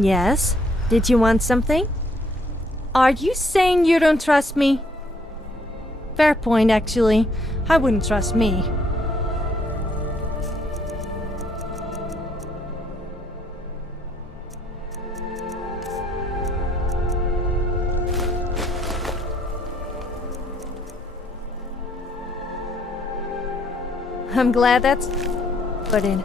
Yes? Did you want something? Are you saying you don't trust me? Fair point, actually. I wouldn't trust me. I'm glad that's put in.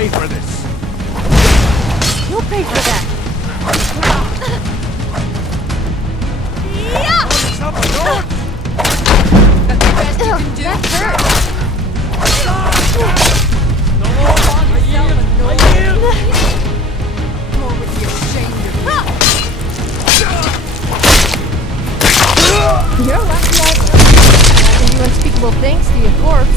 Pay for this. You'll pay for that. It's up, Lord. That's the best you can do. That hurt. No more on I yield. More would be ashamed of you. You're lucky I can do unspeakable things to your corpse.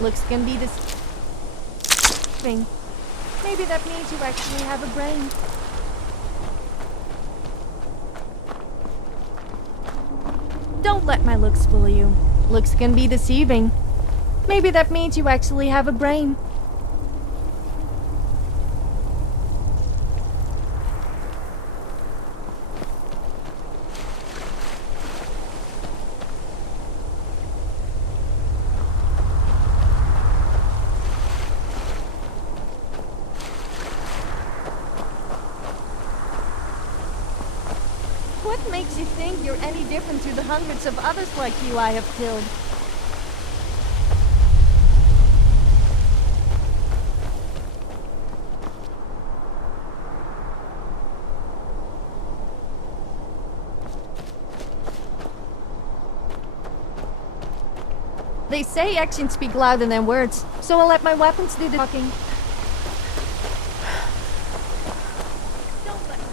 Looks can be this thing. Maybe that means you actually have a brain. Don't let my looks fool you. Looks can be deceiving. Maybe that means you actually have a brain. What makes you think you're any different to the hundreds of others like you I have killed? They say actions speak louder than words, so I'll let my weapons do the talking. Don't let my...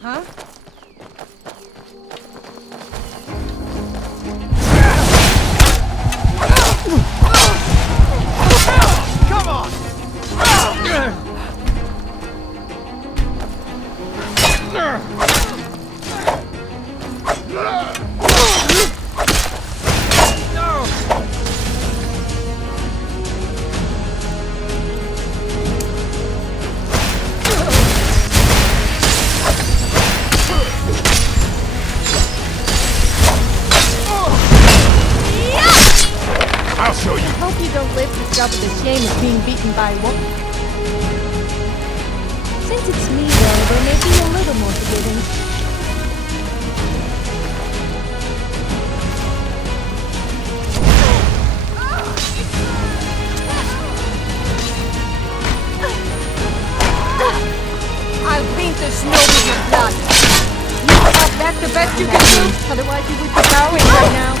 Huh? Come on! I'll show you. I hope you don't live to suffer the shame of being beaten by a woman. Since it's me, though, there may be a little more forgiving. I'll paint the snow with your blood. You thought that's the best you can do? Otherwise you would be bowing right now.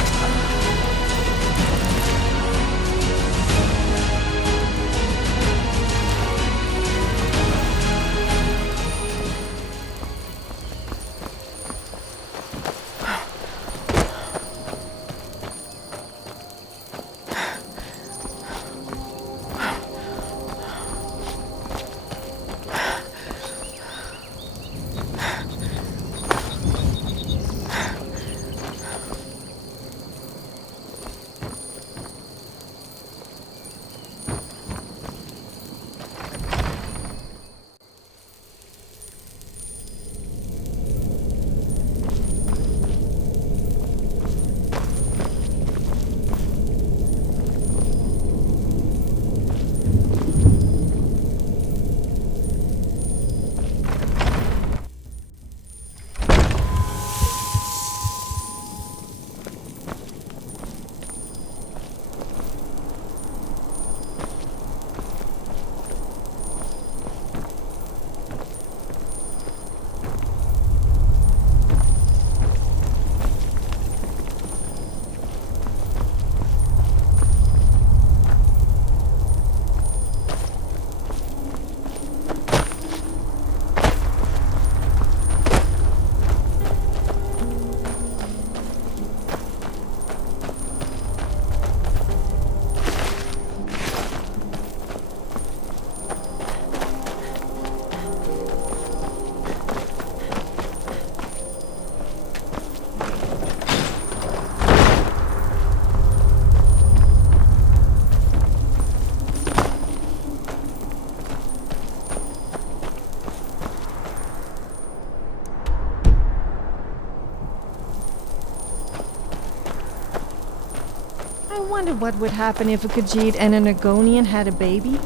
wonder what would happen if a Khajiit and an Argonian had a baby.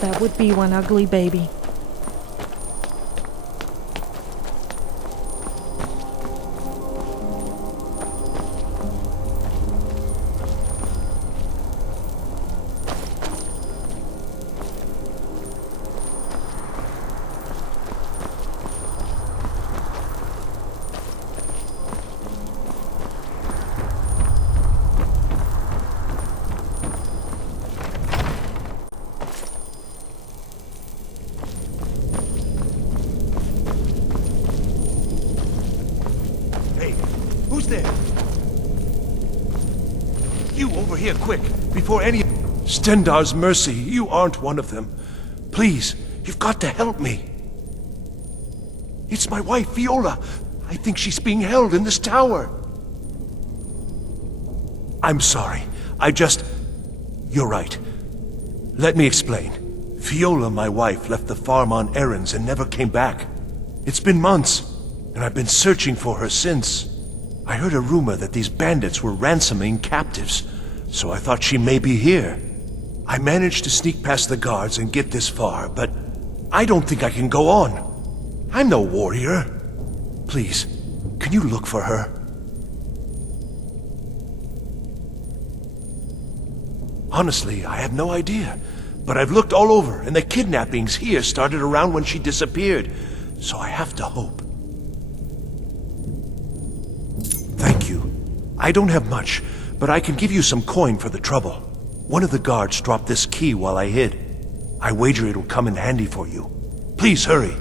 That would be one ugly baby. Who's there? You over here, quick, before any... Stendar's mercy, you aren't one of them. Please, you've got to help me. It's my wife, Viola. I think she's being held in this tower. I'm sorry. You're right. Let me explain. Viola, my wife, left the farm on errands and never came back. It's been months, and I've been searching for her since. I heard a rumor that these bandits were ransoming captives, so I thought she may be here. I managed to sneak past the guards and get this far, but I don't think I can go on. I'm no warrior. Please, can you look for her? Honestly, I have no idea. But I've looked all over, and the kidnappings here started around when she disappeared. So I have to hope. Thank you. I don't have much, but I can give you some coin for the trouble. One of the guards dropped this key while I hid. I wager it'll come in handy for you. Please hurry.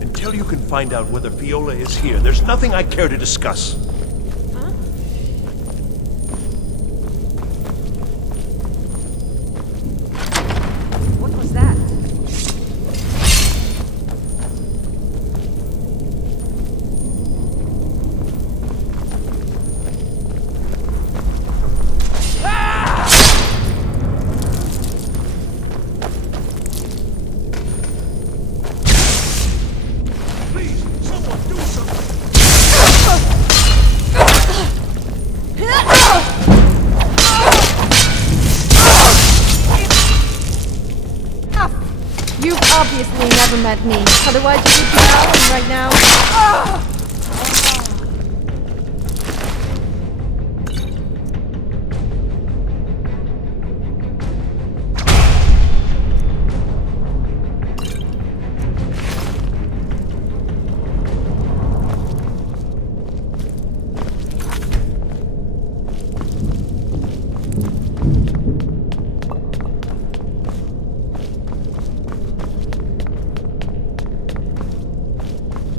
Until you can find out whether Viola is here, there's nothing I care to discuss. Huh? What was that? Please, someone do something! You've obviously never met me. Otherwise you would be howling right now.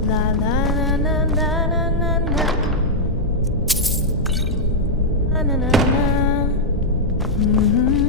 La la na na na na na na. Na na na na. Mm-hmm.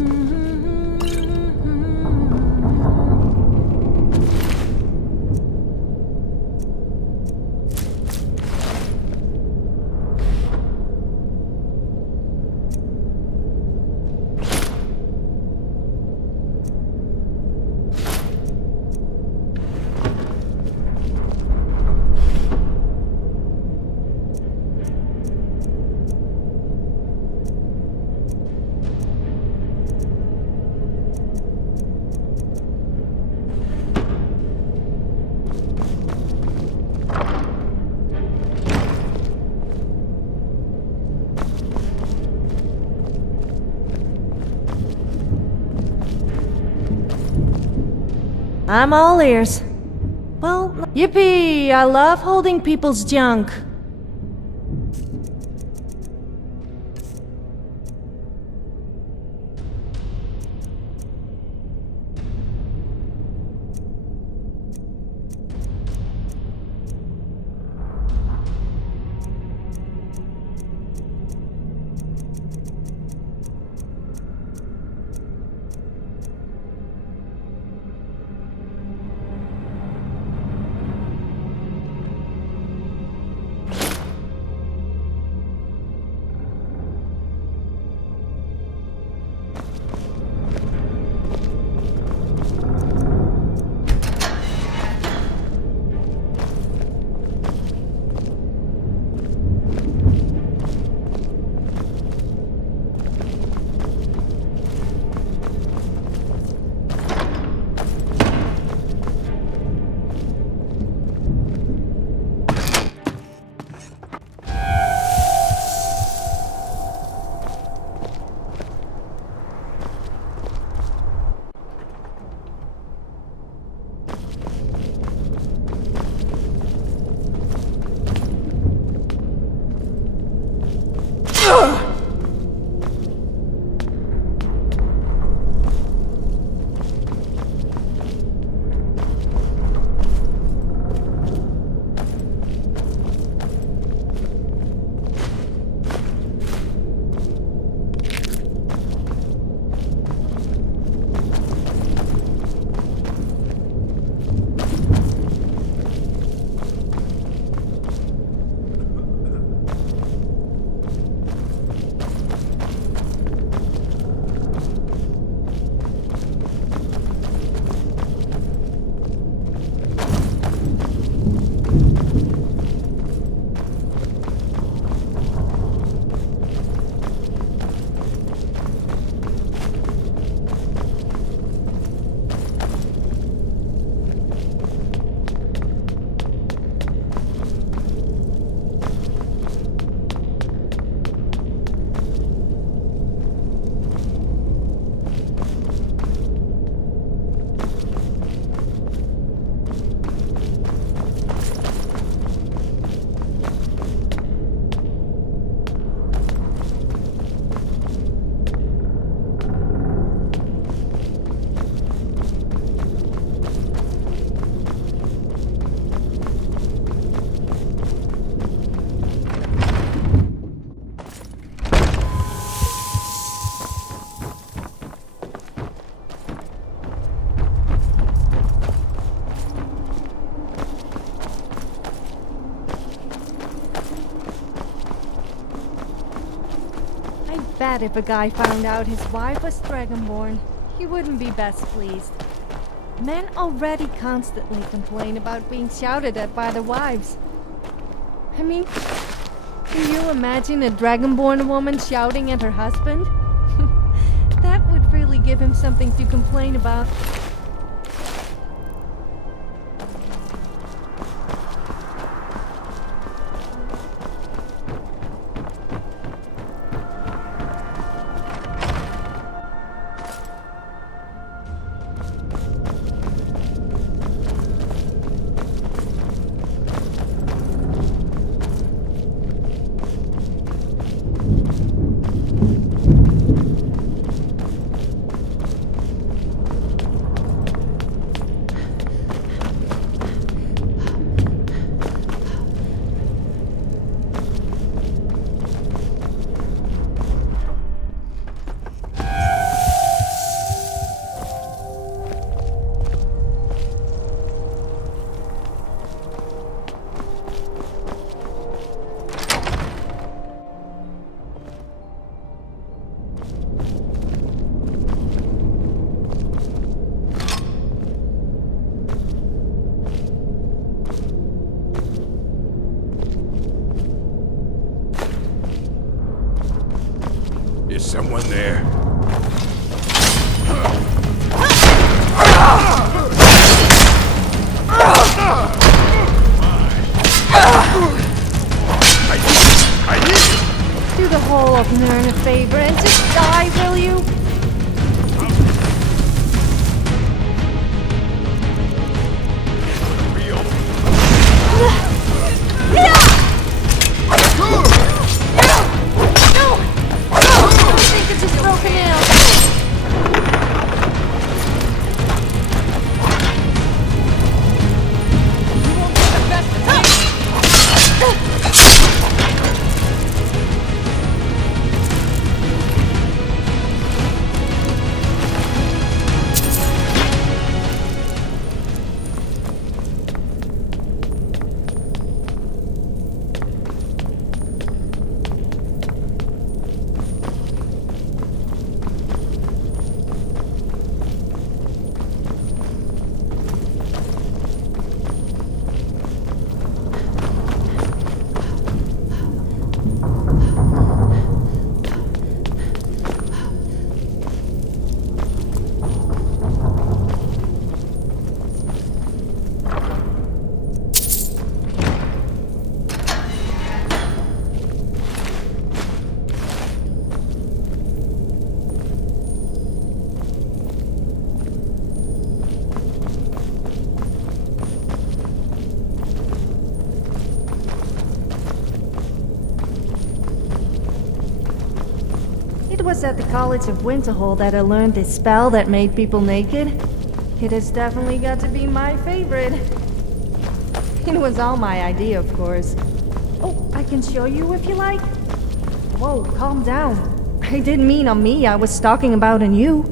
I'm all ears. Well, yippee! I love holding people's junk. bet if a guy found out his wife was Dragonborn, he wouldn't be best pleased. Men already constantly complain about being shouted at by their wives. I mean, can you imagine a Dragonborn woman shouting at her husband? That would really give him something to complain about. Is someone there? Do the whole of Nern a favor and just die, will you? It was at the College of Winterhold that I learned this spell that made people naked. It has definitely got to be my favorite. It was all my idea, of course. Oh, I can show you if you like. Whoa, calm down. I didn't mean on me, I was talking about on you.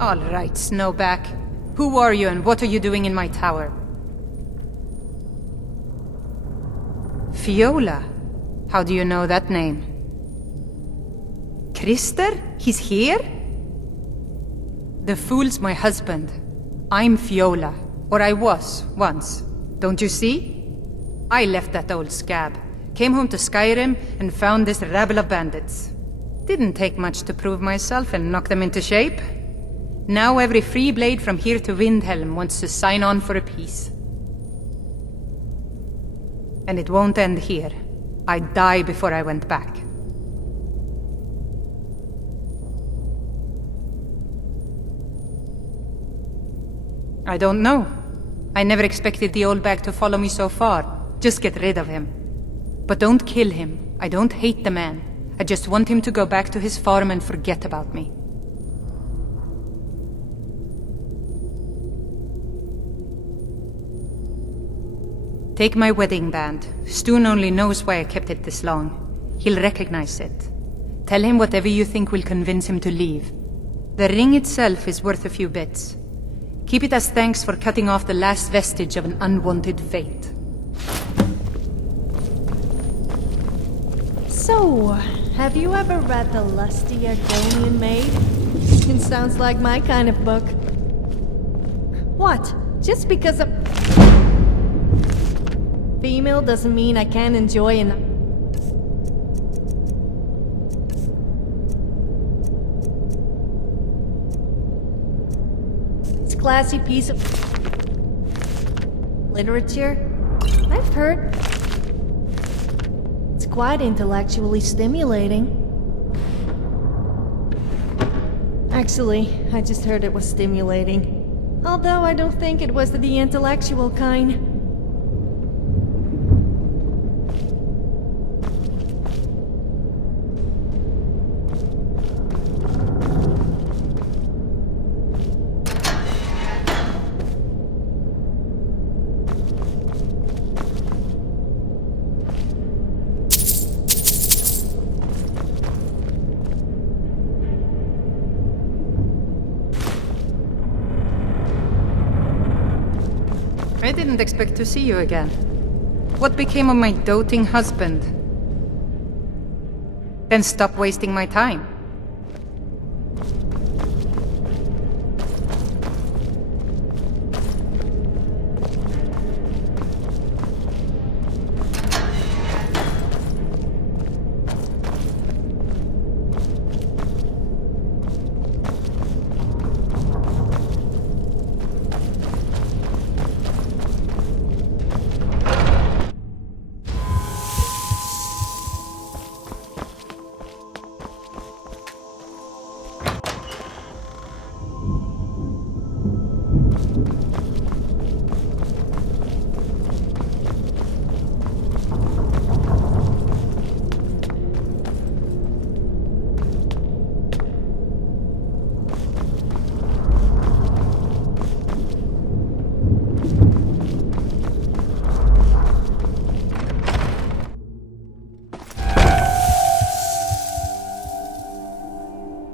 All right, Snowback. Who are you and what are you doing in my tower? Fiola? How do you know that name? Krister? He's here? The fool's my husband. I'm Fiola. Or I was, once. Don't you see? I left that old scab, came home to Skyrim, and found this rabble of bandits. Didn't take much to prove myself and knock them into shape. Now every free blade from here to Windhelm wants to sign on for a peace. And it won't end here. I'd die before I went back. I don't know. I never expected the old bag to follow me so far. Just get rid of him. But don't kill him. I don't hate the man. I just want him to go back to his farm and forget about me. Take my wedding band. Stoon only knows why I kept it this long. He'll recognize it. Tell him whatever you think will convince him to leave. The ring itself is worth a few bits. Keep it as thanks for cutting off the last vestige of an unwanted fate. So, have you ever read The Lusty Argonian Maid? It sounds like my kind of book. What? Just because I'm female doesn't mean I can't enjoy an... It's a classy piece of... literature. I've heard... It's quite intellectually stimulating. Actually, I just heard it was stimulating. Although I don't think it was the intellectual kind. I didn't expect to see you again. What became of my doting husband? Then stop wasting my time.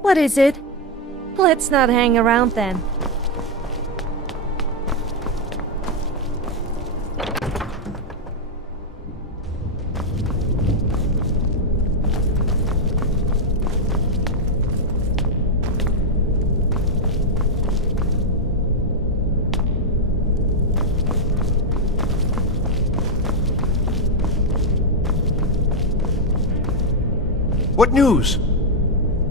What is it? Let's not hang around then. What news?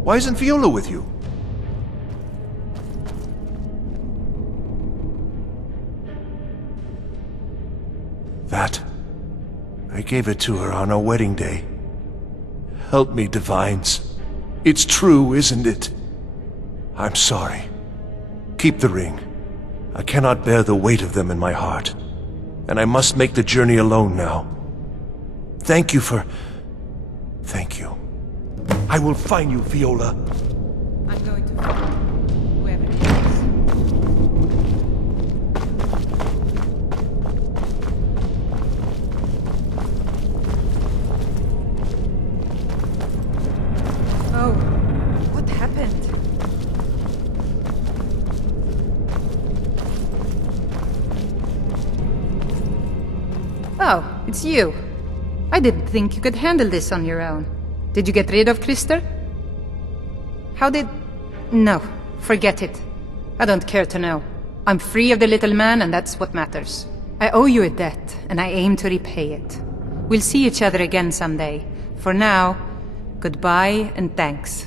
Why isn't Viola with you? That. I gave it to her on our wedding day. Help me, Divines. It's true, isn't it? I'm sorry. Keep the ring. I cannot bear the weight of them in my heart. And I must make the journey alone now. Thank you for... Thank you. I will find you, Viola. I'm going to find whoever it is. Oh, what happened? it's you. I didn't think you could handle this on your own. Did you get rid of Krister? How did... No, forget it. I don't care to know. I'm free of the little man, and that's what matters. I owe you a debt, and I aim to repay it. We'll see each other again someday. For now, goodbye and thanks.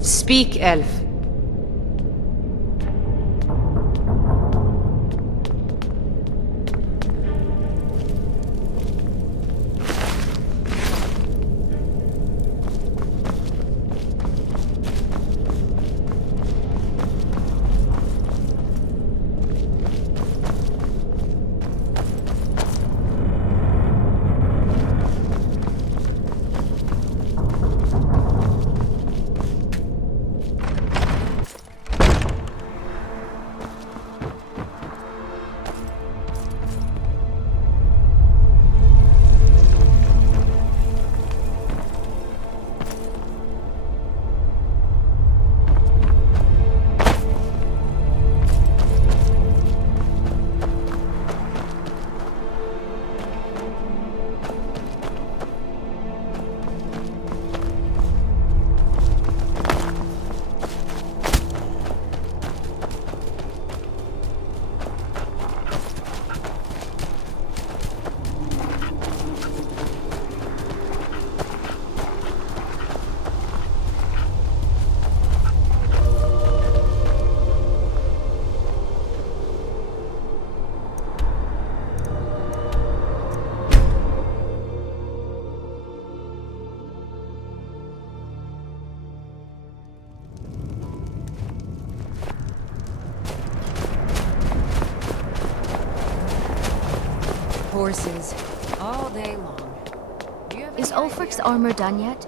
Speak, elf. Horses. All day long. Is Ulfric's armor done yet?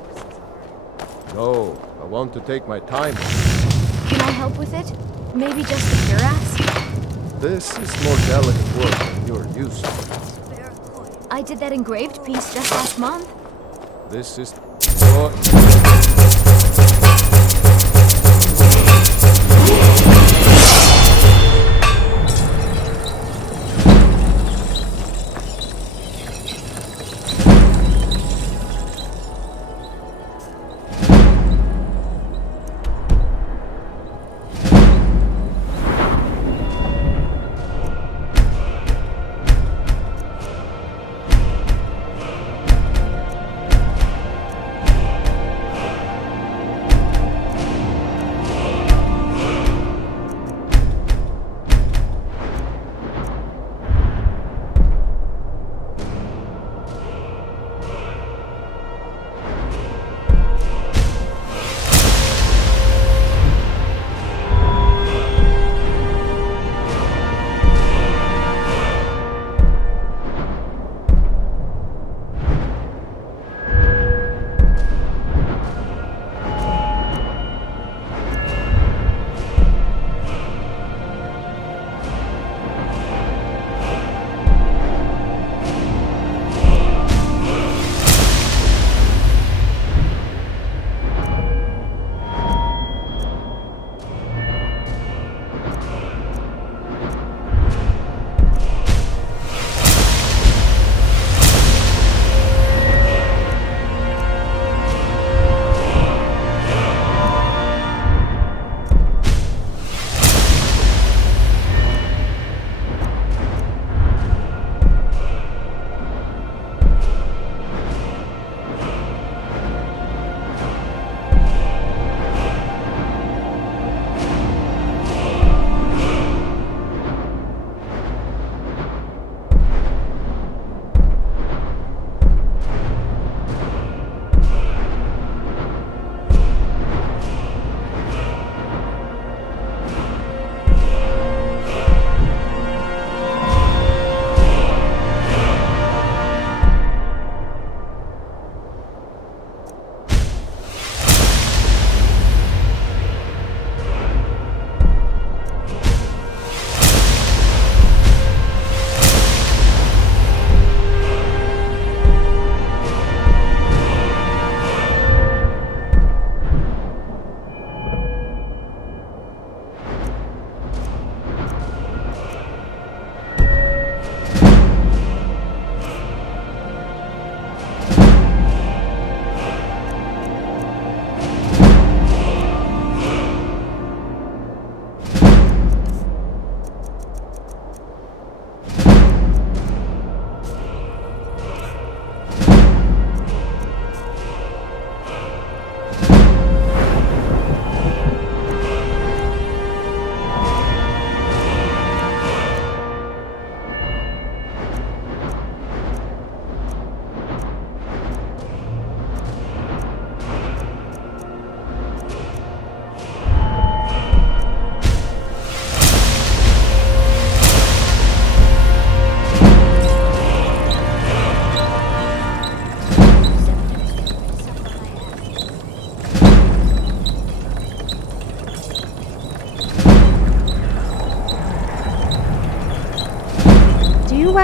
No, I want to take my time. Can I help with it? Maybe just the cuirass? This is more delicate work than you're used to. I did that engraved piece just last month. This is...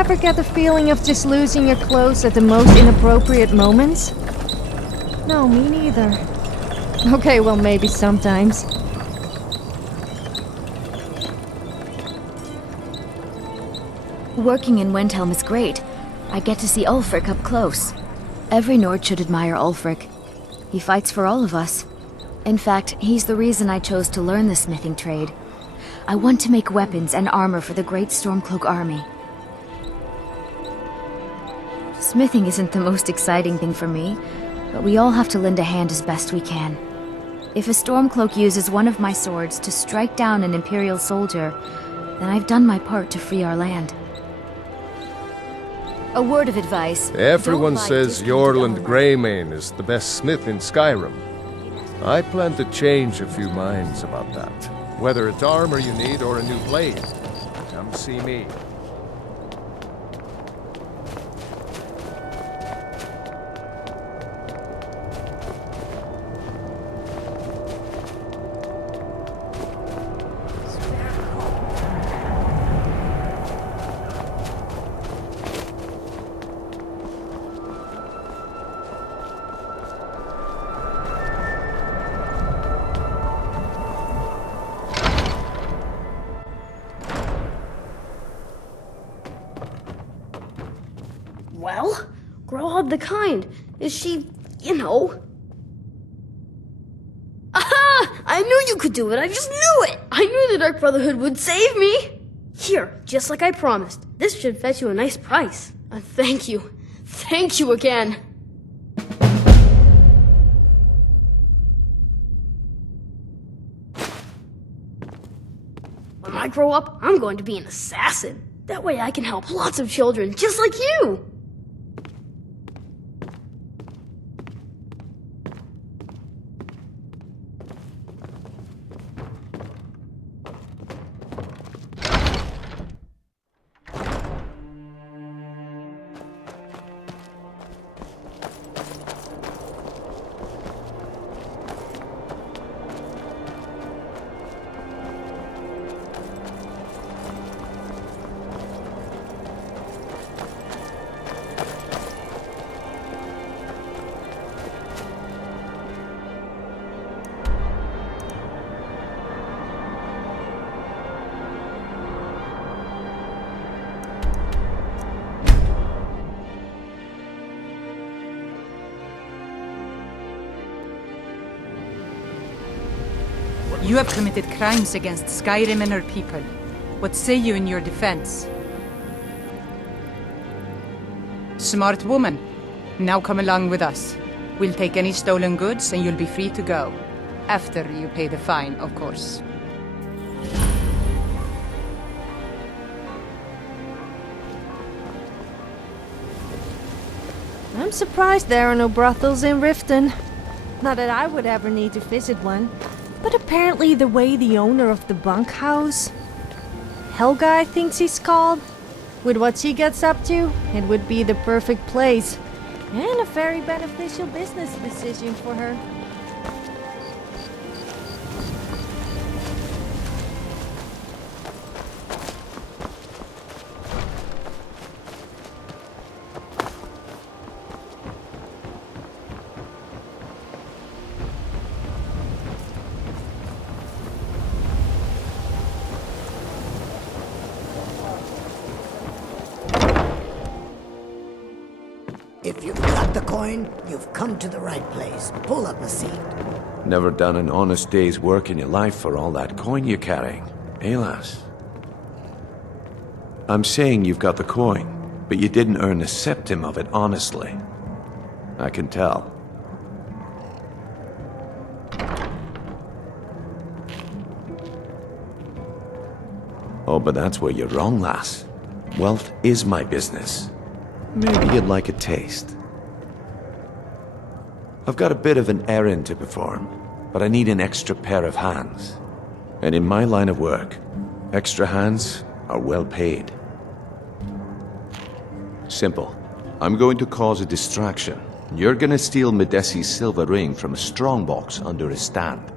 ever get the feeling of just losing your clothes at the most inappropriate moments? No, me neither. Okay, well, maybe sometimes. Working in Wendhelm is great. I get to see Ulfric up close. Every Nord should admire Ulfric. He fights for all of us. In fact, he's the reason I chose to learn the smithing trade. I want to make weapons and armor for the great Stormcloak army. Smithing isn't the most exciting thing for me, but we all have to lend a hand as best we can. If a Stormcloak uses one of my swords to strike down an Imperial soldier, then I've done my part to free our land. A word of advice. Everyone Don't buy says discounted Jorland armor. Greymane is the best smith in Skyrim. I plan to change a few minds about that. Whether it's armor you need or a new blade, come see me. Well, Grohad the Kind. Is she, you know... Aha! I knew you could do it. I just knew it. I knew the Dark Brotherhood would save me. Here, just like I promised. This should fetch you a nice price. Thank you. Thank you again. When I grow up, I'm going to be an assassin. That way I can help lots of children just like you. You have committed crimes against Skyrim and her people. What say you in your defense? Smart woman. Now come along with us. We'll take any stolen goods and you'll be free to go. After you pay the fine, of course. I'm surprised there are no brothels in Riften. Not that I would ever need to visit one. But apparently the way the owner of the bunkhouse, Helga I think she's called, with what she gets up to, it would be the perfect place. And a very beneficial business decision for her. If you've got the coin, you've come to the right place. Pull up a seat. Never done an honest day's work in your life for all that coin you're carrying, eh, lass? I'm saying you've got the coin, but you didn't earn a septim of it honestly. I can tell. Oh, but that's where you're wrong, lass. Wealth is my business. Maybe you'd like a taste. I've got a bit of an errand to perform, but I need an extra pair of hands. And in my line of work, extra hands are well paid. Simple. I'm going to cause a distraction. You're gonna steal Medesi's silver ring from a strongbox under a stand.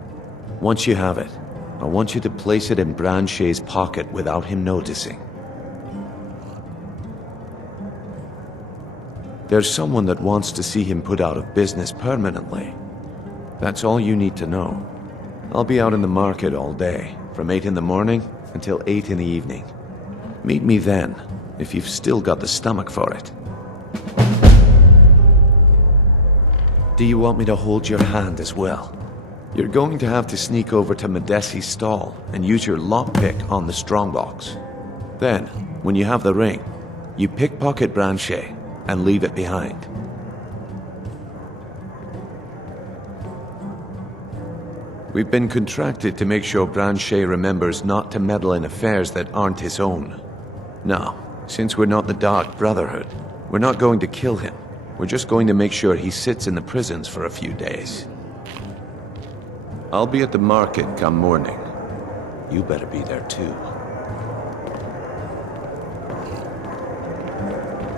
Once you have it, I want you to place it in Branshay's pocket without him noticing. There's someone that wants to see him put out of business permanently. That's all you need to know. I'll be out in the market all day, from 8 in the morning until 8 in the evening. Meet me then, if you've still got the stomach for it. Do you want me to hold your hand as well? You're going to have to sneak over to Medesi's stall and use your lockpick on the strongbox. Then, when you have the ring, you pickpocket Branchet and leave it behind. We've been contracted to make sure Branchet remembers not to meddle in affairs that aren't his own. Now, since we're not the Dark Brotherhood, we're not going to kill him. We're just going to make sure he sits in the prisons for a few days. I'll be at the market come morning. You better be there too.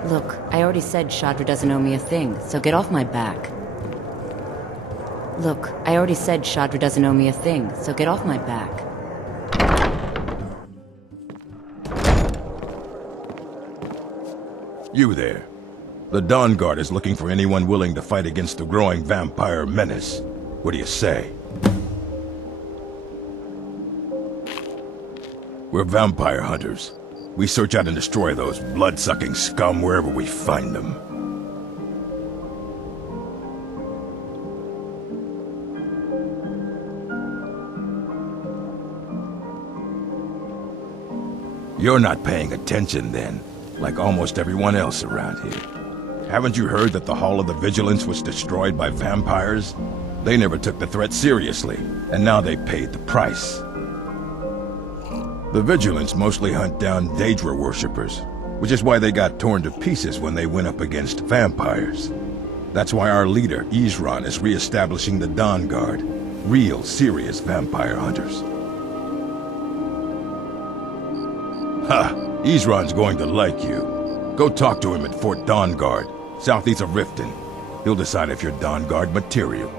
Look, I already said Shadra doesn't owe me a thing, so get off my back. Look, I already said Shadra doesn't owe me a thing, so get off my back. You there. The Dawn Guard is looking for anyone willing to fight against the growing vampire menace. What do you say? We're vampire hunters. We search out and destroy those blood-sucking scum wherever we find them. You're not paying attention then, like almost everyone else around here. Haven't you heard that the Hall of the Vigilance was destroyed by vampires? They never took the threat seriously, and now they paid the price. The Vigilance mostly hunt down Daedra worshippers, which is why they got torn to pieces when they went up against vampires. That's why our leader, Isran, is re-establishing the Dawn Guard. Real, serious vampire hunters. Ha! Isran's going to like you. Go talk to him at Fort Dawn Guard, southeast of Riften. He'll decide if you're Dawn Guard material.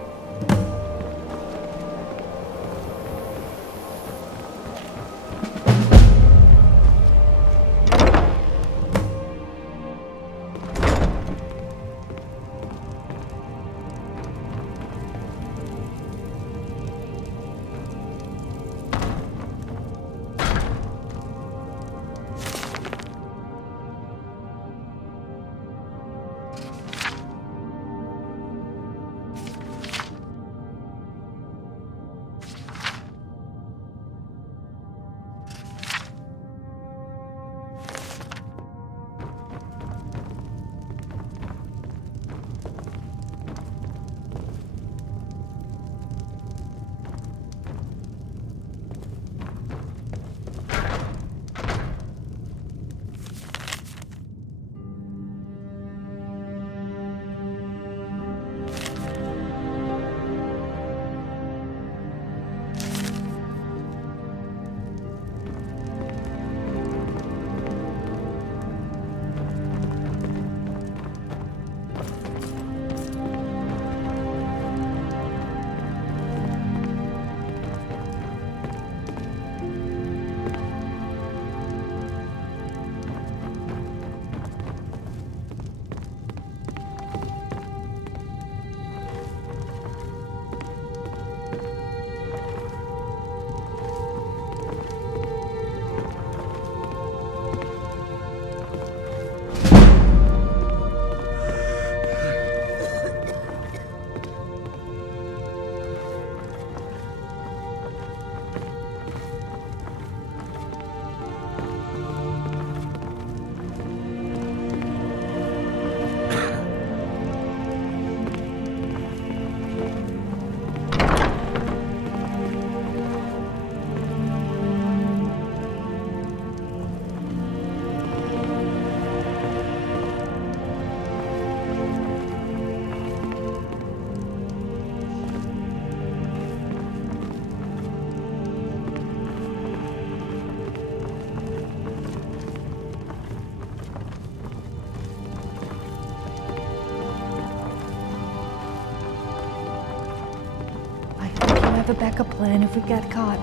Have a backup plan if we get caught.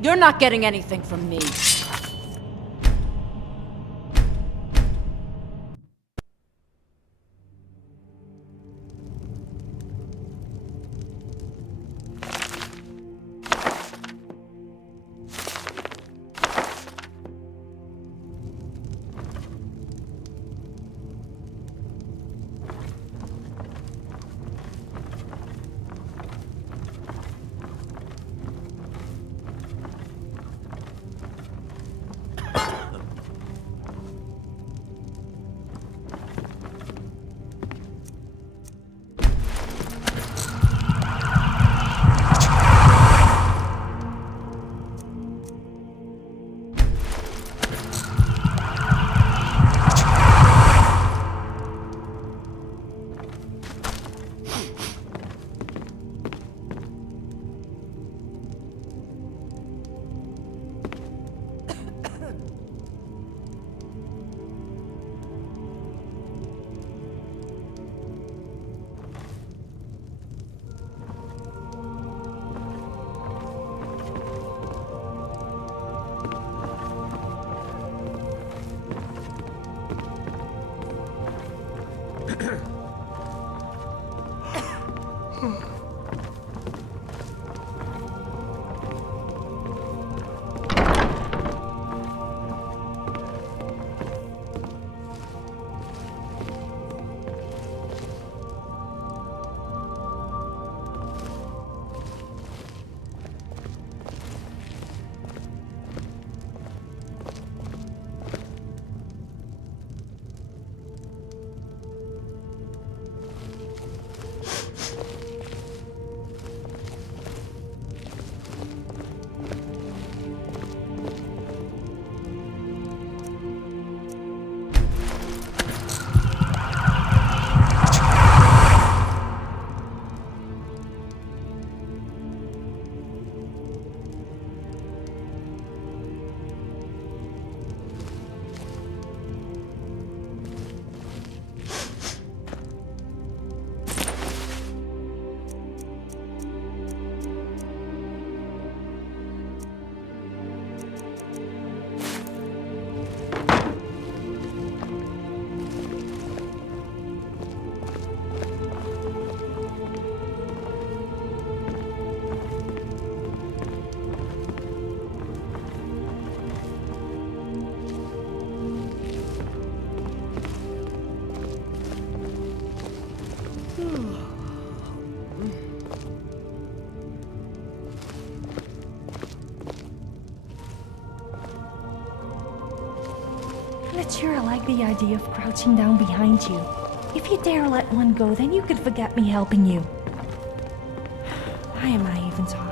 You're not getting anything from me. Not sure I like the idea of crouching down behind you. If you dare let one go, then you could forget me helping you. Why am I even talking?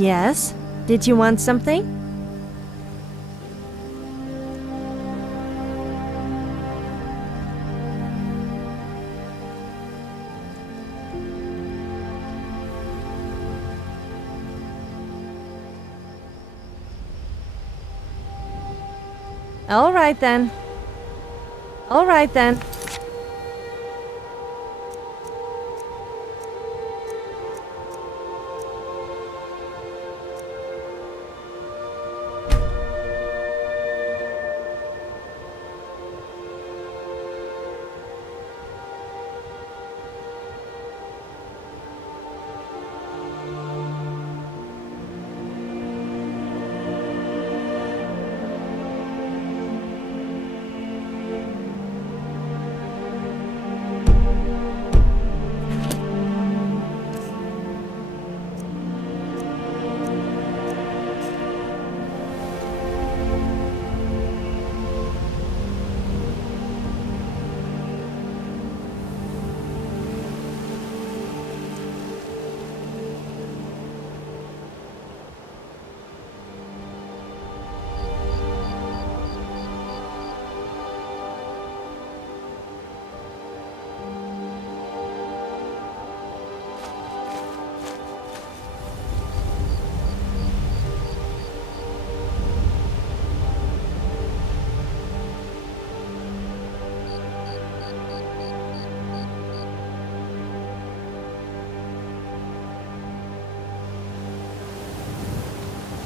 Yes? Did you want something? All right then. All right then.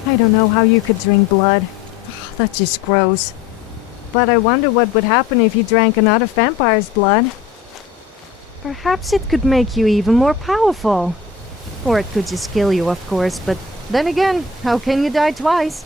I don't know how you could drink blood. That's just gross. But I wonder what would happen if you drank another vampire's blood. Perhaps it could make you even more powerful. Or it could just kill you, of course, but then again, how can you die twice?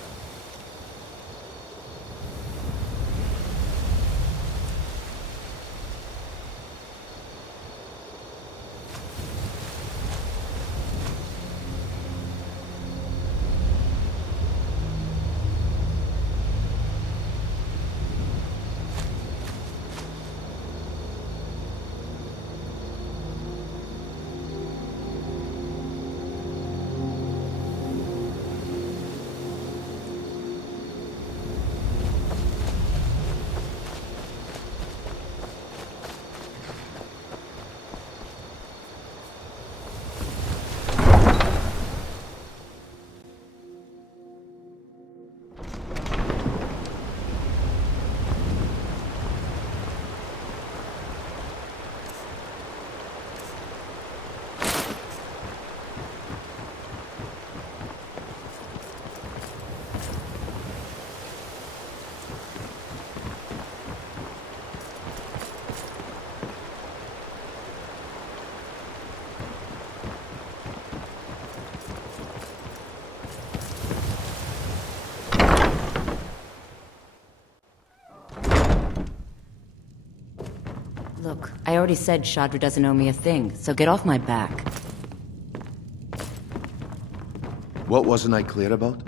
Look, I already said Shadra doesn't owe me a thing, so get off my back. What wasn't I clear about?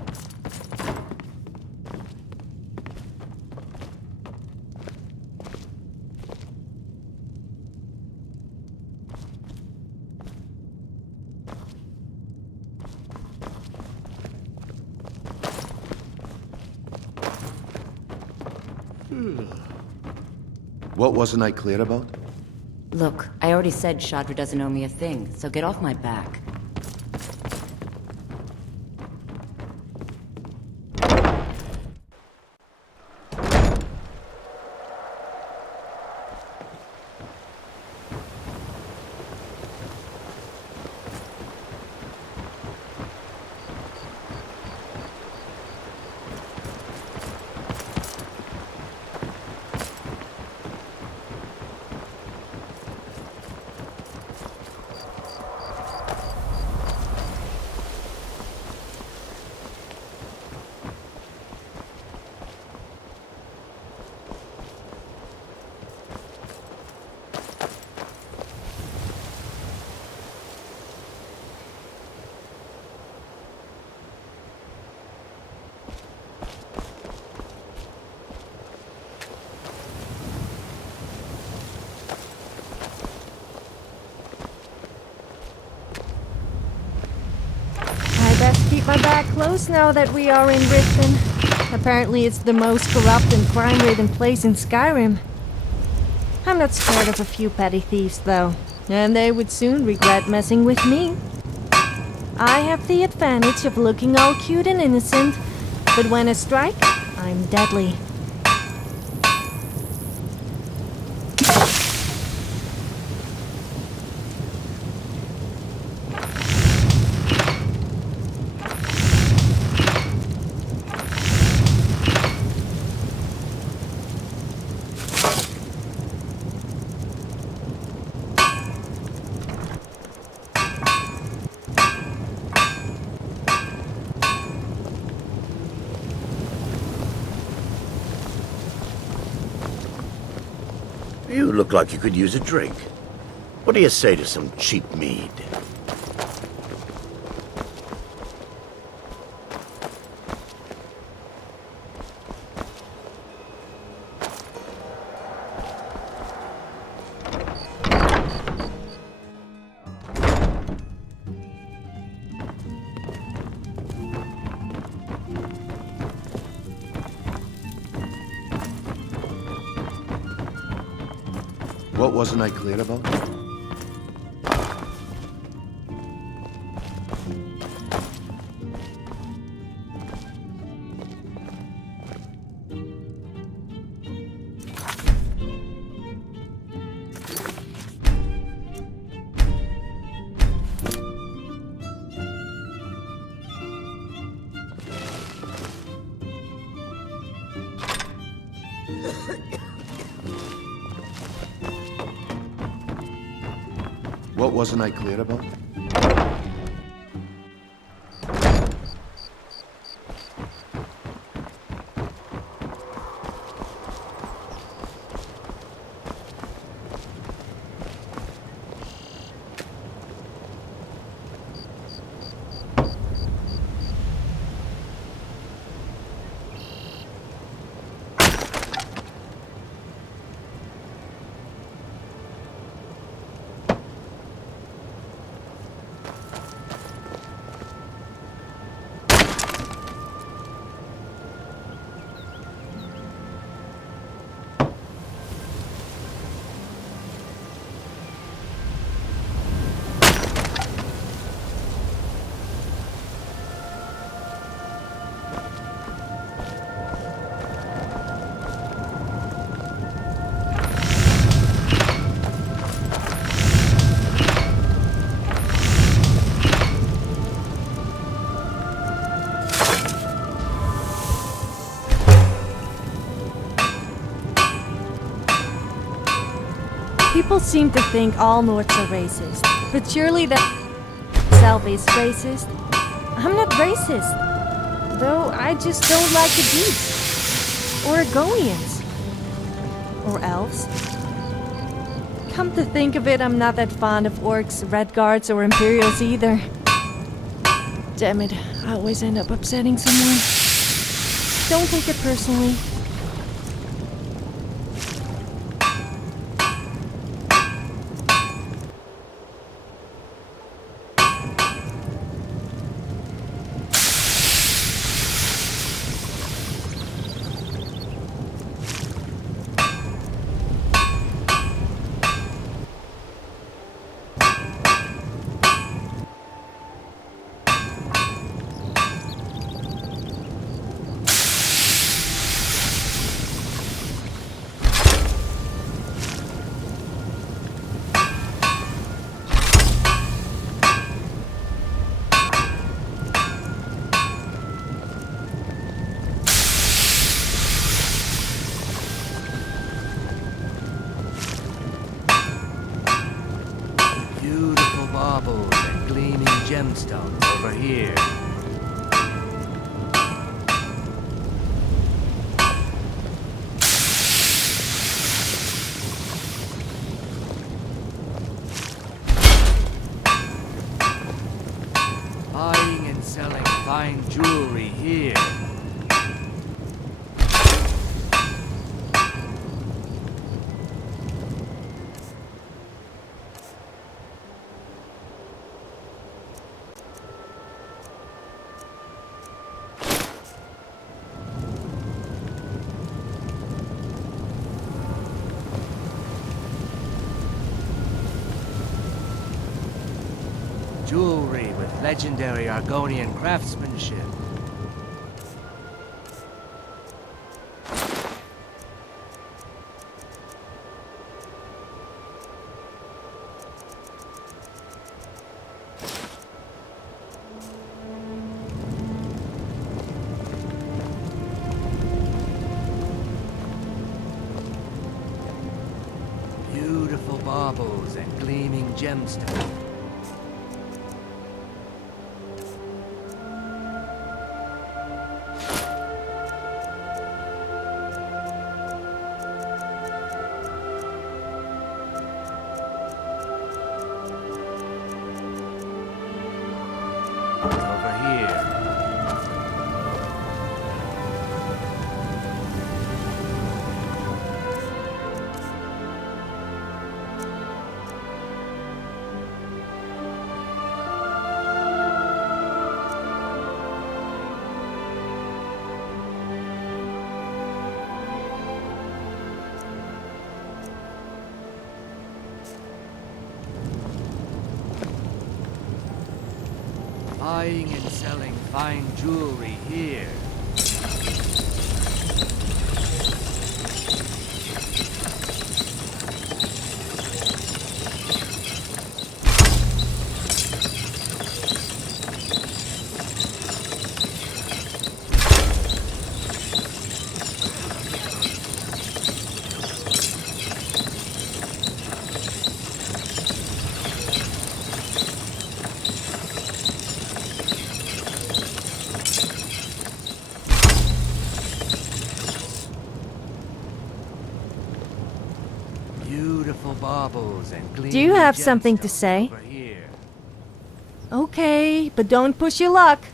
What wasn't I clear about? Look, I already said Shadra doesn't owe me a thing, so get off my back. back close now that we are in Riften. Apparently it's the most corrupt and crime-ridden place in Skyrim. I'm not scared of a few petty thieves, though, and they would soon regret messing with me. I have the advantage of looking all cute and innocent, but when I strike, I'm deadly. You look like you could use a drink. What do you say to some cheap mead? What wasn't I clear about? What wasn't I clear about? People seem to think all Nords are racist, but surely that itself is racist. I'm not racist, though I just don't like the Geeks, or Argonians, or elves. Come to think of it, I'm not that fond of orcs, Redguards, or Imperials either. Damn it, I always end up upsetting someone. Don't take it personally. Beautiful marbles and gleaming gemstones over here. Buying and selling fine jewelry here. Jewelry with legendary Argonian craftsmanship. Beautiful baubles and gleaming gemstones. Over here. Buying and selling fine jewelry here. Beautiful baubles and gleaming Do you have something to gemstones say? over here. Okay, but don't push your luck.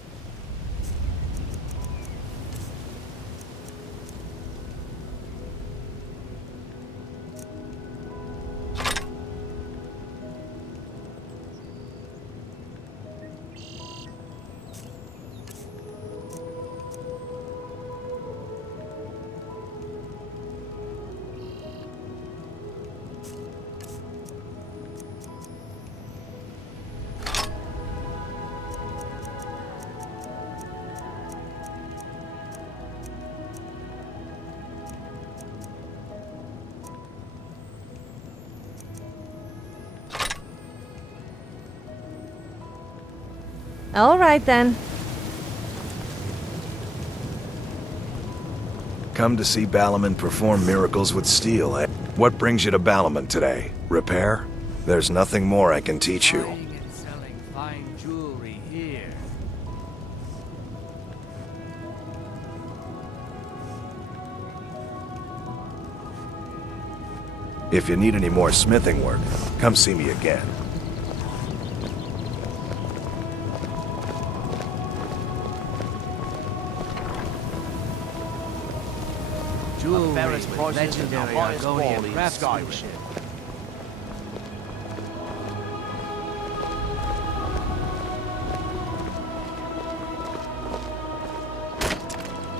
All right then. Come to see Balaman perform miracles with steel, eh? What brings you to Balaman today? Repair? There's nothing more I can teach you. Buying and selling fine jewelry here. If you need any more smithing work, come see me again. Jewelry with legendary Argonian craftsmanship.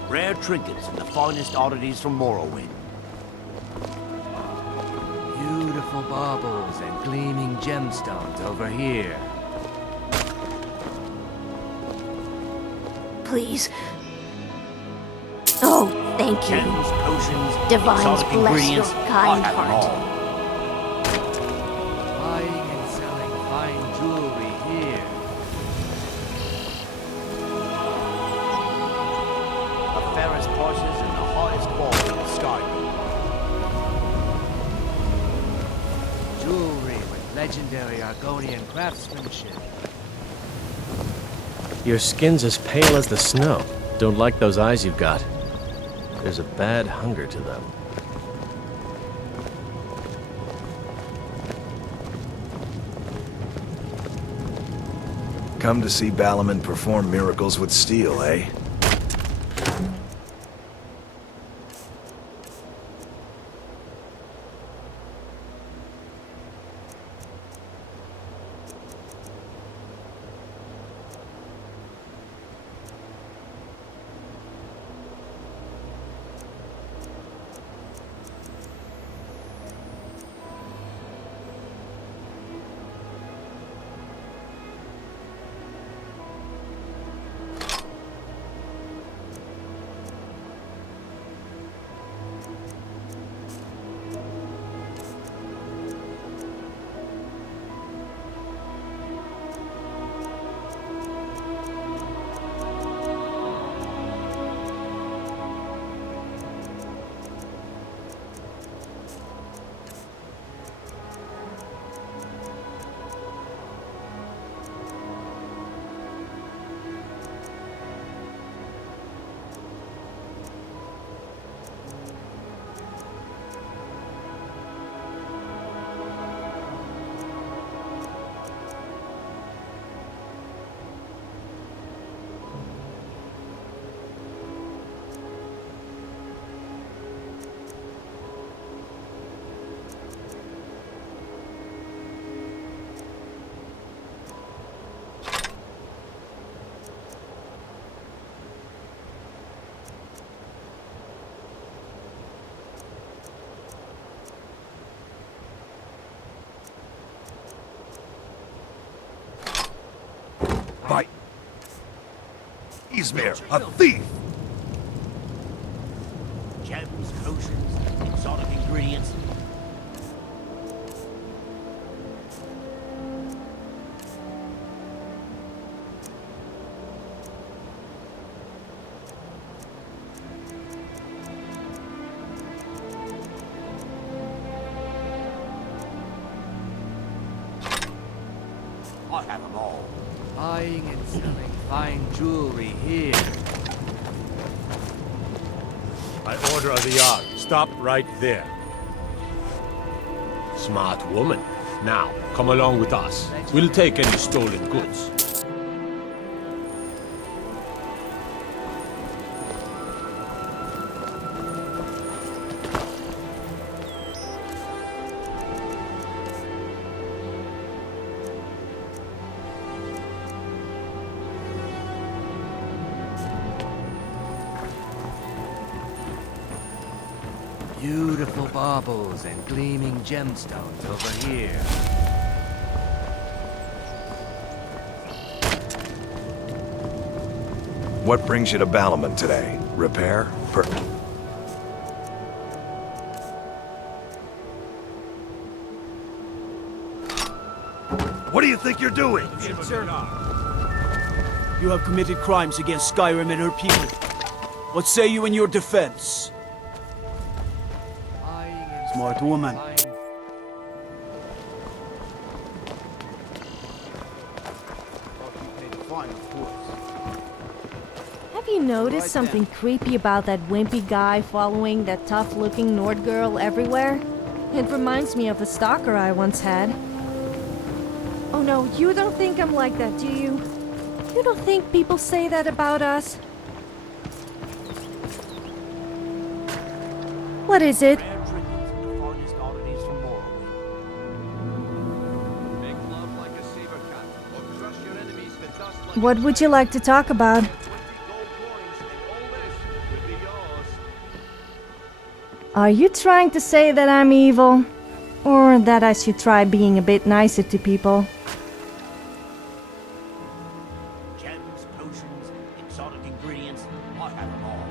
Rare trinkets and the finest oddities from Morrowind. Beautiful baubles and gleaming gemstones over here. Please. Oh, thank you. Gems, potions, Divines exotic bless ingredients. your kind I have them heart. all. Buying and selling fine jewelry here. The fairest prices and the highest quality in Skyrim. Jewelry with legendary Argonian craftsmanship. Your skin's as pale as the snow. Don't like those eyes you've got. There's a bad hunger to them. Come to see Balaman perform miracles with steel, eh? Izmir, a thief! Gems, potions, exotic ingredients. I have them all. Buying and selling fine jewelry here. By order of the Yard, stop right there. Smart woman. Now, come along with us. We'll take any stolen goods. Beautiful baubles and gleaming gemstones over here. What brings you to Balliman today? Repair? What do you think you're doing? You have committed crimes against Skyrim and her people. What say you in your defense? Smart woman. Have you noticed something creepy about that wimpy guy following that tough-looking Nord girl everywhere? It reminds me of a stalker I once had. Oh no, you don't think I'm like that, do you? You don't think people say that about us? What is it? What would you like to talk about? Are you trying to say that I'm evil? Or that I should try being a bit nicer to people? Gems, potions, exotic ingredients. I have them all.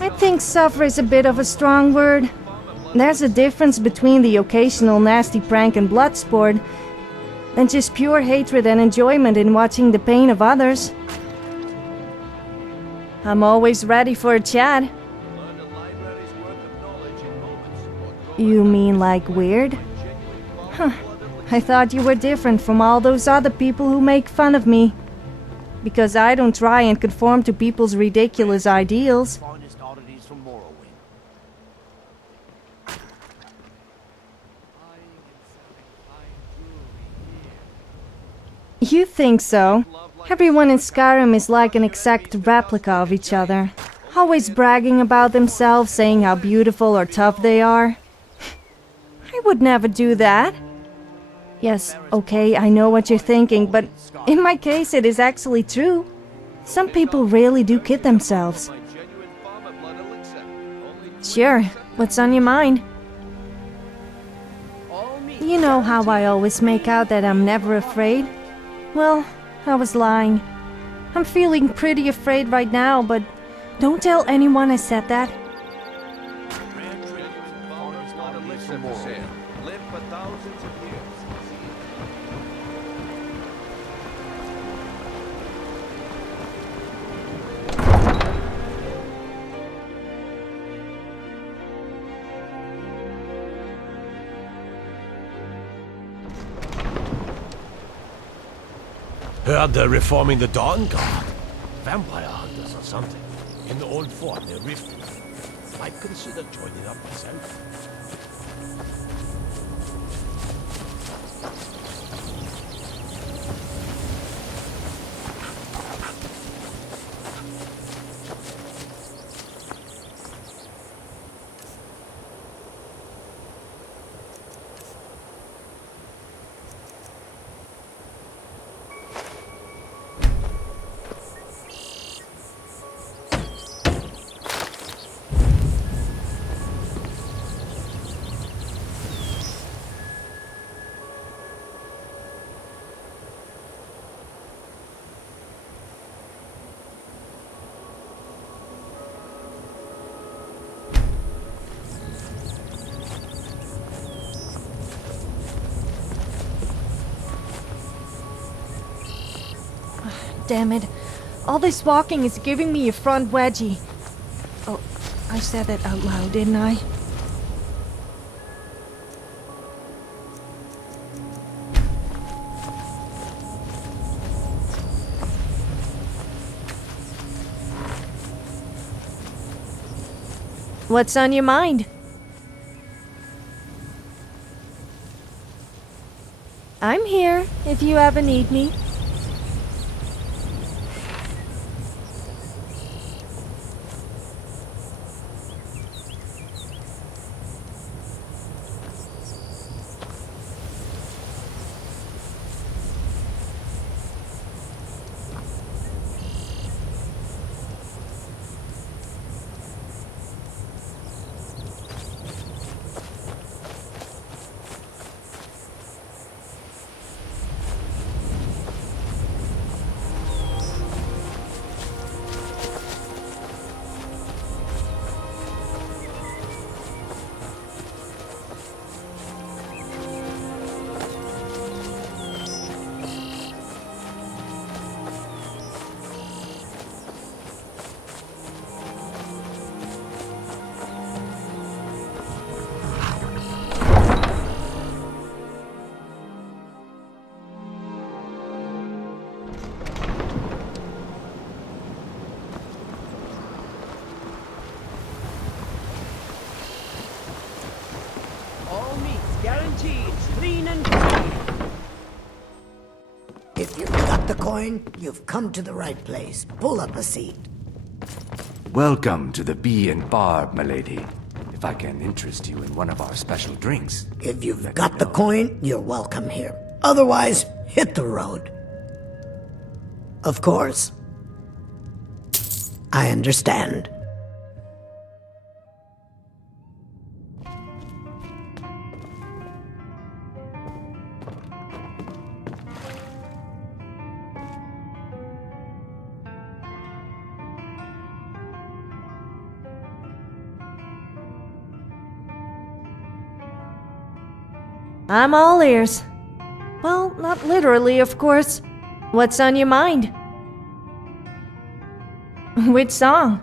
I think suffer is a bit of a strong word. There's a difference between the occasional nasty prank and blood sport and just pure hatred and enjoyment in watching the pain of others. I'm always ready for a chat. You mean like weird? Huh. I thought you were different from all those other people who make fun of me. Because I don't try and conform to people's ridiculous ideals. Finest oddities from Morrowind. You think so? Everyone in Skyrim is like an exact replica of each other. Always bragging about themselves, saying how beautiful or tough they are. I would never do that. Yes, okay, I know what you're thinking, but in my case it is actually true. Some people really do kid themselves. Sure, what's on your mind? You know how I always make out that I'm never afraid? Well, I was lying. I'm feeling pretty afraid right now, but don't tell anyone I said that. Heard they're reforming the Dawn Guard. Vampire hunters or something. In the old fort near Rift. Might consider joining up myself. damn it. All this walking is giving me a front wedgie. Oh, I said that out loud, didn't I? What's on your mind? I'm here if you ever need me. All meats guaranteed, clean and free. If you've got the coin, you've come to the right place. Pull up a seat. Welcome to the Bee and Barb, milady. If I can interest you in one of our special drinks. If you've got the coin, you're welcome here. Otherwise, hit the road. Of course. I understand. I'm all ears. Well, not literally, of course. What's on your mind? Which song?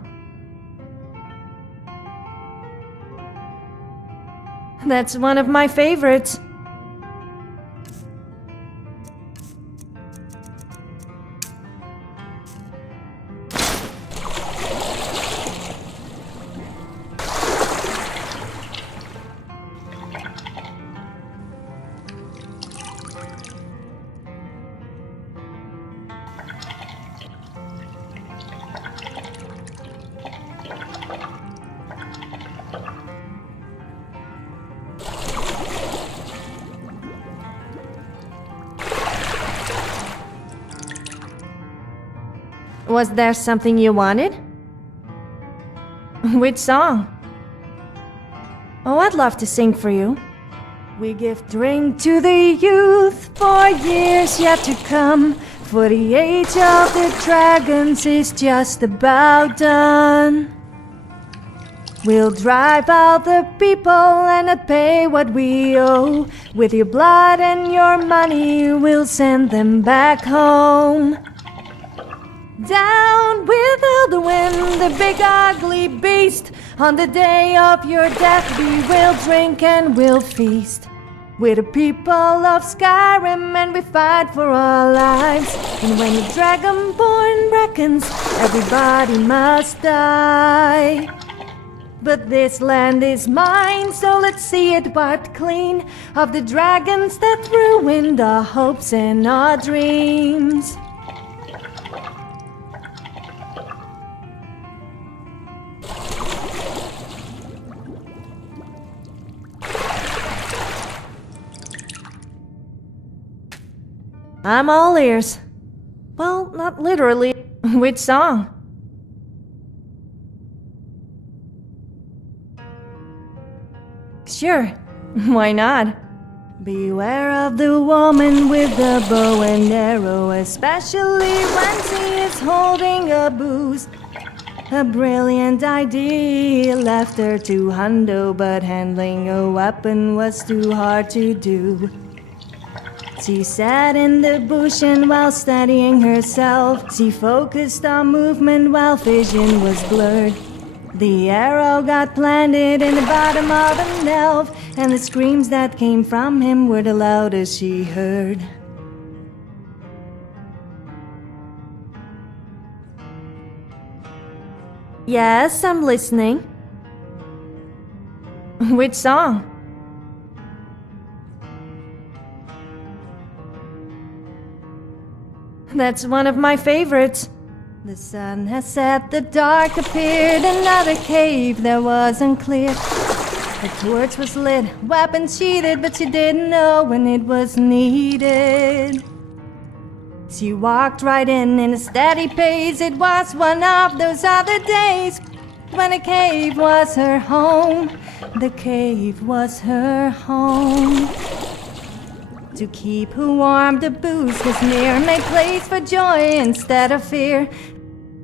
That's one of my favorites. Was there something you wanted? Which song? Oh, I'd love to sing for you. We give drink to the youth for years yet to come, for the age of the dragons is just about done. We'll drive out the people and pay what we owe. With your blood and your money, we'll send them back home. Down with all the wind, the big ugly beast. On the day of your death we will drink and we'll feast. We're the people of Skyrim and we fight for our lives. And when the Dragonborn reckons, everybody must die. But this land is mine, so let's see it wiped clean of the dragons that ruined our hopes and our dreams. I'm all ears. Well, not literally. Which song? Sure, why not? Beware of the woman with the bow and arrow, especially when she is holding a booze. A brilliant idea left her to hundo, but handling a weapon was too hard to do. She sat in the bush and while studying herself, she focused on movement while vision was blurred. The arrow got planted in the bottom of an elf, and the screams that came from him were the loudest she heard. Yes, I'm listening. Which song? That's one of my favorites. The sun has set, the dark appeared, another cave that wasn't clear. The torch was lit, weapon sheathed, but she didn't know when it was needed. She walked right in a steady pace. It was one of those other days when a cave was her home. The cave was her home. To keep her warm, the booze was near, made place for joy instead of fear.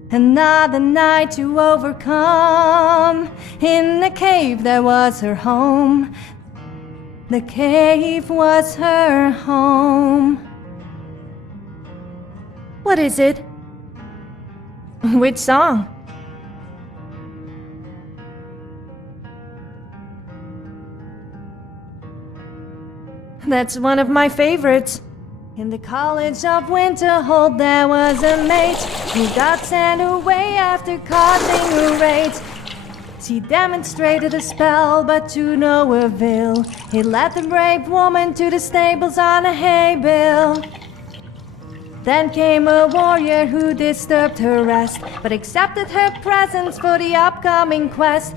Another night to overcome. In the cave that was her home. The cave was her home. What is it? Which song? That's one of my favorites. In the College of Winterhold there was a mage who got sent away after causing a rage. She demonstrated a spell, but to no avail. He led the brave woman to the stables on a hay bale. Then came a warrior who disturbed her rest, but accepted her presence for the upcoming quest.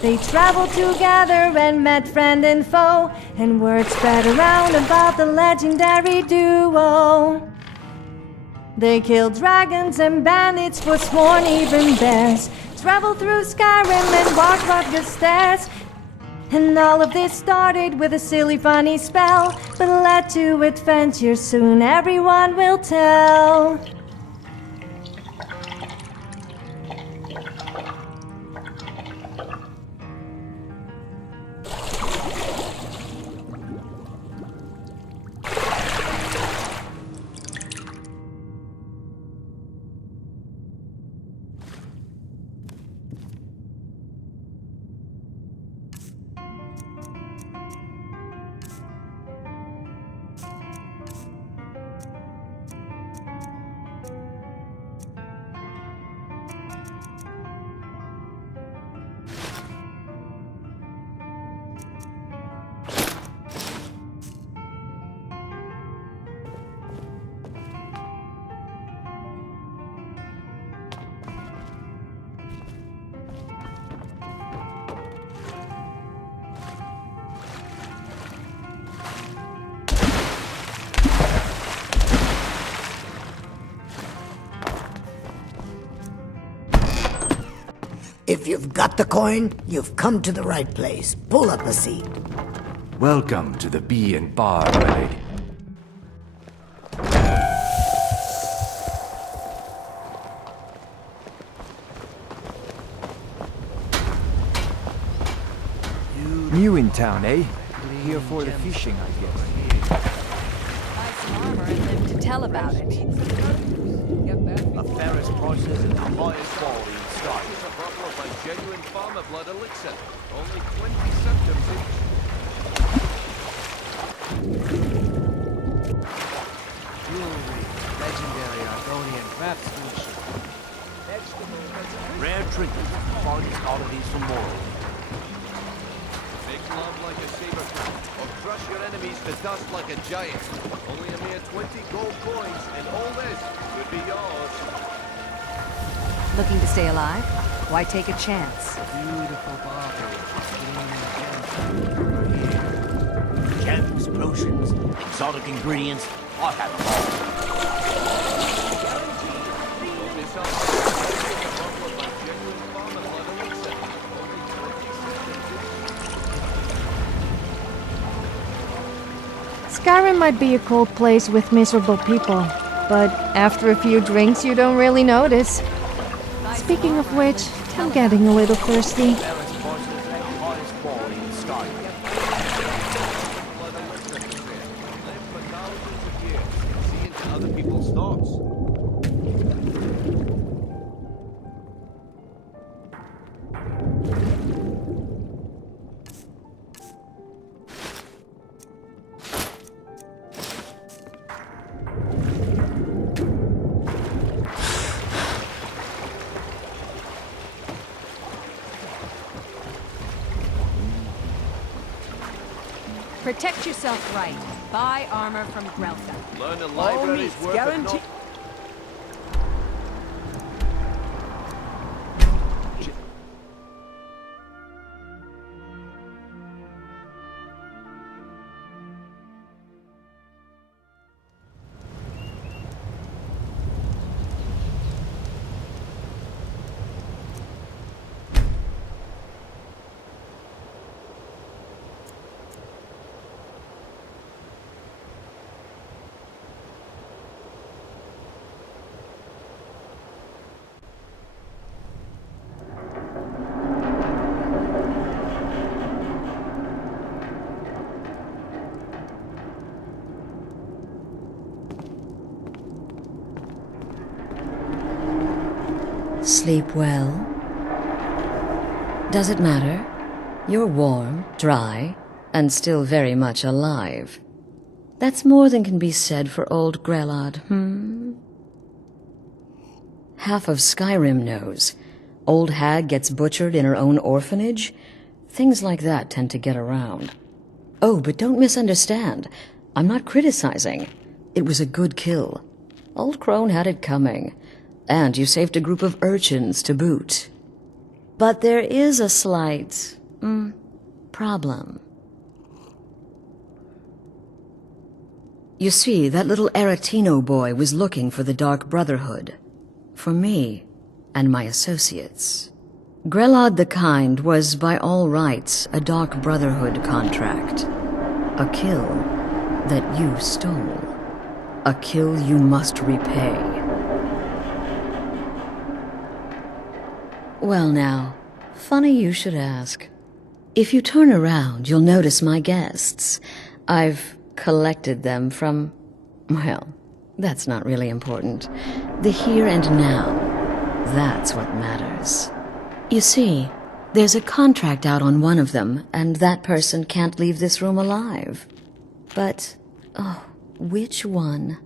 They traveled together and met friend and foe, and word spread around about the legendary duo. They killed dragons and bandits, forsworn even bears, traveled through Skyrim and walked rugged stairs. And all of this started with a silly funny spell, but led to adventure soon everyone will tell. If you've got the coin, you've come to the right place. Pull up a seat. Welcome to the Bee and Bar, my lady. New in town, eh? Here for the fishing, I guess. Buy some armor and live to tell about it. The fairest prices and the highest quality in Sky. Here's a bottle of my genuine farmer blood elixir. Only 20 centimes each. Jewelry, legendary Argonian craftsmanship. Rare trinkets, finest oddities from Morrow. Make love like a saber or crush your enemies to dust like a giant. Only a mere 20 gold coins, and all this could be yours. Looking to stay alive? Why take a chance? Beautiful baubles. Gems, potions, exotic ingredients, I have them all. Skyrim might be a cold place with miserable people, but after a few drinks you don't really notice. Speaking of which, I'm getting a little thirsty. Protect yourself right. Buy armor from Grelka. Learn the All library's meats worth of guaranteed. Sleep well? Does it matter? You're warm, dry, and still very much alive. That's more than can be said for old Grelad, Half of Skyrim knows. Old hag gets butchered in her own orphanage. Things like that tend to get around. Oh, but don't misunderstand. I'm not criticizing. It was a good kill. Old Crone had it coming. And you saved a group of urchins to boot. But there is a slight, problem. You see, that little Aretino boy was looking for the Dark Brotherhood. For me and my associates. Grelad the Kind was, by all rights, a Dark Brotherhood contract. A kill that you stole. A kill you must repay. Well now, funny you should ask. If you turn around, you'll notice my guests. I've collected them from, well, that's not really important. The here and now, that's what matters. You see, there's a contract out on one of them, and that person can't leave this room alive. But, oh, which one?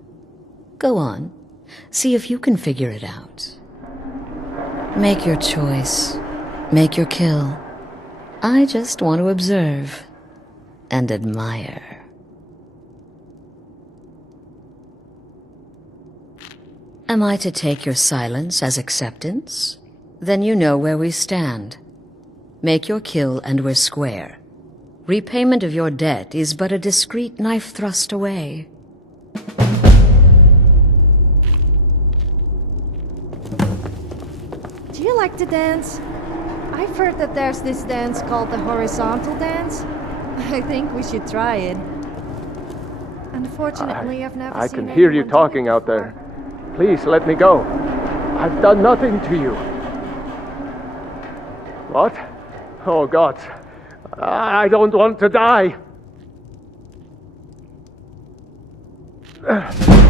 Go on, see if you can figure it out. Make your choice. Make your kill. I just want to observe and admire. Am I to take your silence as acceptance? Then you know where we stand. Make your kill and we're square. Repayment of your debt is but a discreet knife thrust away. Do you like to dance? I've heard that there's this dance called the horizontal dance. I think we should try it. Unfortunately, I've never I seen can hear you anyone do talking out there. Please let me go. I've done nothing to you. What? Oh, God. I don't want to die.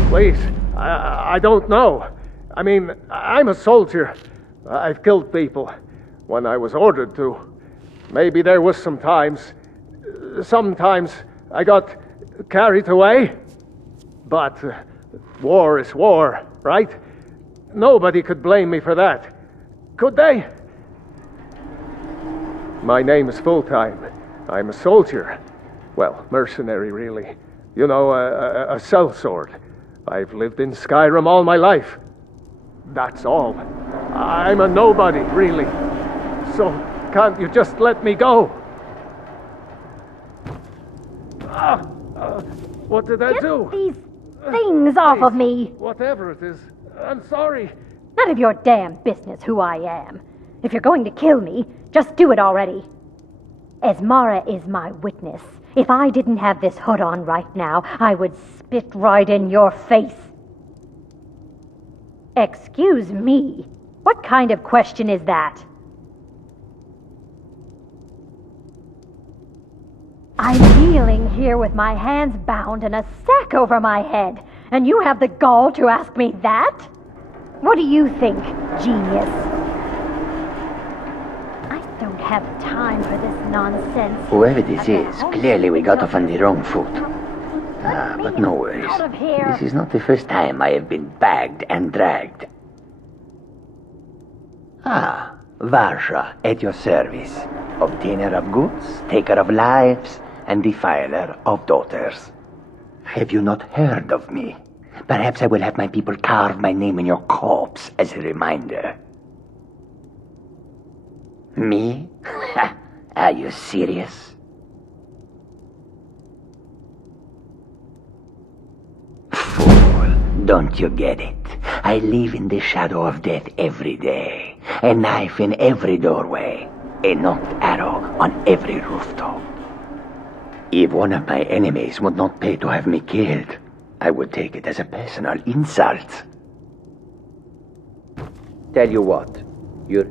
Please, I don't know. I mean, I'm a soldier. I've killed people when I was ordered to. Maybe there was sometimes I got carried away. But war is war, right? Nobody could blame me for that. Could they? My name is Full-Time. I'm a soldier. Well, mercenary, really. You know, a sellsword. I've lived in Skyrim all my life. That's all. I'm a nobody, really. So, can't you just let me go? What did I do? These things off of me! Whatever it is, I'm sorry. None of your damn business who I am. If you're going to kill me, just do it already. Esmara is my witness. If I didn't have this hood on right now, I would spit right in your face. Excuse me. What kind of question is that? I'm kneeling here with my hands bound and a sack over my head, and you have the gall to ask me that? What do you think, genius? I don't have time for this nonsense. Whoever this is, clearly we got off on the wrong foot. But no worries. Out of here. This is not the first time I have been bagged and dragged. Varsha, at your service. Obtainer of goods, taker of lives. and defiler of daughters. Have you not heard of me? Perhaps I will have my people carve my name in your corpse as a reminder. Me? Are you serious? Fool, don't you get it? I live in the shadow of death every day. A knife in every doorway. A knocked arrow on every rooftop. If one of my enemies would not pay to have me killed, I would take it as a personal insult. Tell you what, you're...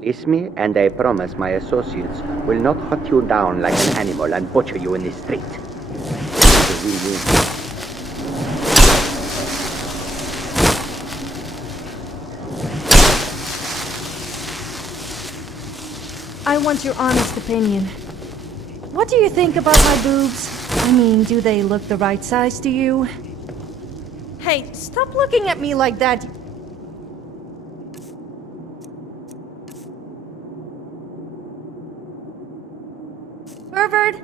Release me, and I promise my associates will not hunt you down like an animal and butcher you in the street. I want your honest opinion. What do you think about my boobs? I mean, do they look the right size to you? Hey, stop looking at me like that. Pervert!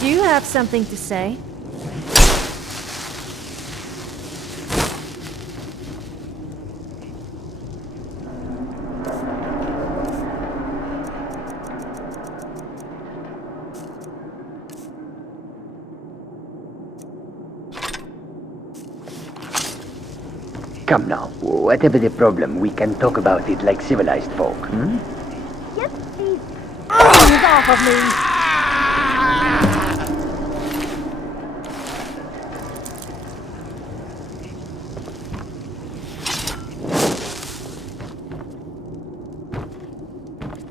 Do you have something to say? Come now, whatever the problem, we can talk about it like civilized folk, hmm? Yes, please. Hands off of me!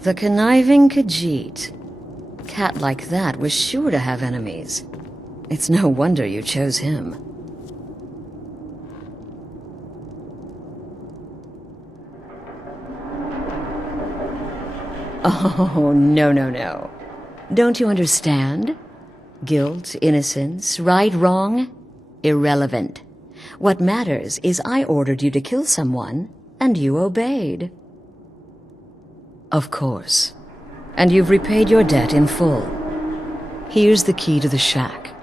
The conniving Khajiit. Cat like that was sure to have enemies. It's no wonder you chose him. Oh, no. Don't you understand? Guilt, innocence, right, wrong? Irrelevant. What matters is I ordered you to kill someone, and you obeyed. Of course. And you've repaid your debt in full. Here's the key to the shack.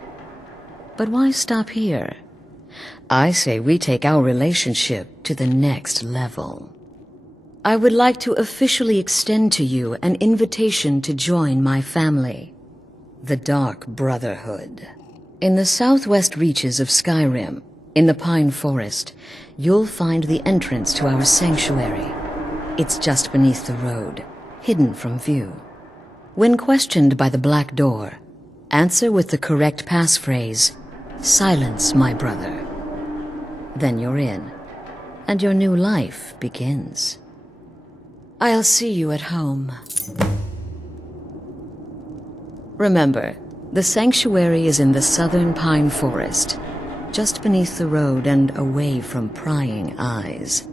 But why stop here? I say we take our relationship to the next level. I would like to officially extend to you an invitation to join my family, the Dark Brotherhood. In the southwest reaches of Skyrim, in the Pine Forest, you'll find the entrance to our sanctuary. It's just beneath the road, hidden from view. When questioned by the Black Door, answer with the correct passphrase, "Silence, my brother." Then you're in, and your new life begins. I'll see you at home. Remember, the sanctuary is in the southern Pine Forest, just beneath the road and away from prying eyes.